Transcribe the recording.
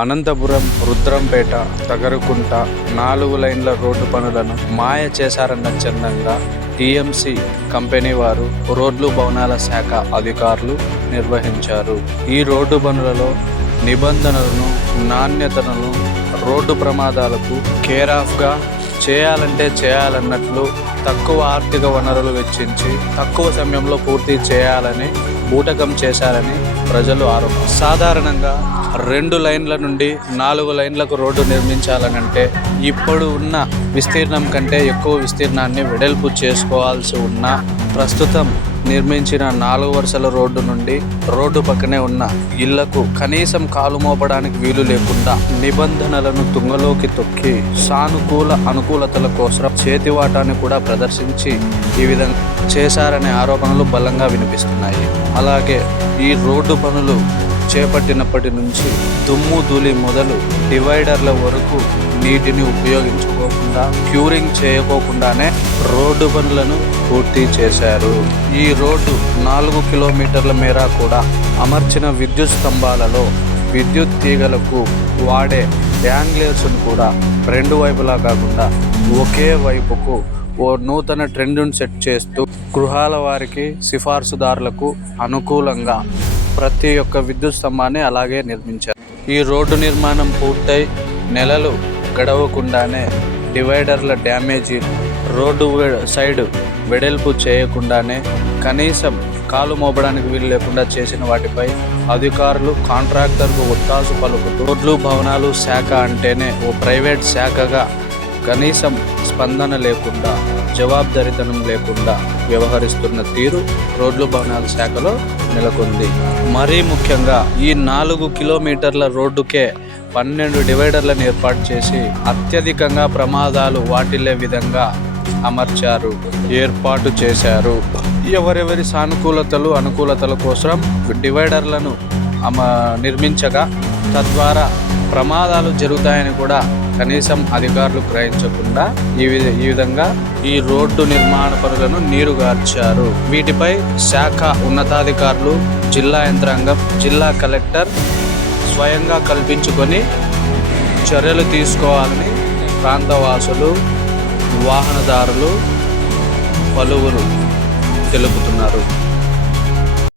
అనంతపురం, రుద్రంపేట, తగరకుంట 4 లైన్ల రోడ్డు పనులను మాయ చేశారన్న చందంగా టీఎంసీ కంపెనీ వారు రోడ్లు భవనాల శాఖ అధికారులు నిర్వహించారు. ఈ రోడ్డు పనులలో నిబంధనలను, నాణ్యతలను, రోడ్డు ప్రమాదాలకు కేరాఫ్గా చేయాలంటే చేయాలన్నట్లు తక్కువ ఆర్థిక వనరులు వెచ్చించి తక్కువ సమయంలో పూర్తి చేయాలని బూటకం చేశారని ప్రజలు ఆరోపణ. సాధారణంగా 2 లైన్ల నుండి 4 లైన్లకు రోడ్డు నిర్మించాలనంటే ఇప్పుడు ఉన్న విస్తీర్ణం కంటే ఎక్కువ విస్తీర్ణాన్ని వెడల్పు చేసుకోవాల్సి ఉన్న ప్రస్తుతం నిర్మించిన 4 వరుసల రోడ్డు నుండి రోడ్డు పక్కనే ఉన్న ఇళ్లకు కనీసం కాలు మోపడానికి వీలు లేకుండా నిబంధనలను తుంగలోకి తొక్కి సానుకూల అనుకూలతల కోసం చేతివాటాన్ని కూడా ప్రదర్శించి ఈ విధంగా చేశారనే ఆరోపణలు బలంగా వినిపిస్తున్నాయి. అలాగే ఈ రోడ్డు పనులు చేపట్టినప్పటి నుంచి దుమ్ము ధూళి మొదలు డివైడర్ల వరకు నీటిని ఉపయోగించుకోకుండా, క్యూరింగ్ చేయకోకుండానే రోడ్డు పనులను పూర్తి చేశారు. ఈ రోడ్డు 4 కిలోమీటర్ల మేర కూడా అమర్చిన విద్యుత్ స్తంభాలలో విద్యుత్ తీగలకు వాడే యాంగ్లేర్స్ను కూడా 2 వైపులా కాకుండా ఒకే వైపుకు ఓ నూతన ట్రెండ్ను సెట్ చేస్తూ గృహాల వారికి, సిఫార్సుదారులకు అనుకూలంగా ప్రతి ఒక్క విద్యుత్ స్తంభాన్ని అలాగే నిర్మించారు. ఈ రోడ్డు నిర్మాణం పూర్తయి నెలలు గడవకుండానే డివైడర్ల డ్యామేజీ, రోడ్డు సైడ్ వెడల్పు చేయకుండానే కనీసం కాలు మోపడానికి వీలు లేకుండా చేసిన వాటిపై అధికారులు కాంట్రాక్టర్కు ఒత్తాసు పలుకుతూ రోడ్లు భవనాలు శాఖ అంటేనే ఓ ప్రైవేట్ శాఖగా కనీసం స్పందన లేకుండా, జవాబుదారీతనం లేకుండా వ్యవహరిస్తున్న తీరు రోడ్లు భవనాల శాఖలో నెలకొంది. మరీ ముఖ్యంగా ఈ 4 కిలోమీటర్ల రోడ్డుకే 12 డివైడర్లను ఏర్పాటు చేసి అత్యధికంగా ప్రమాదాలు వాటిల్లే విధంగా ఏర్పాటు చేశారు. ఎవరెవరి సానుకూలతలు, అనుకూలతల కోసం డివైడర్లను నిర్మించగా తద్వారా ప్రమాదాలు జరుగుతాయని కూడా కనీసం అధికారులు గ్రహించకుండా ఈ విధంగా ఈ రోడ్డు నిర్మాణ పనులను నీరుగార్చారు. వీటిపై శాఖ ఉన్నతాధికారులు, జిల్లా యంత్రాంగం, జిల్లా కలెక్టర్ స్వయంగా కల్పించుకొని చర్యలు తీసుకోవాలని ప్రాంతవాసులు, వాహనదారులు పలువురు తెలుపుతున్నారు.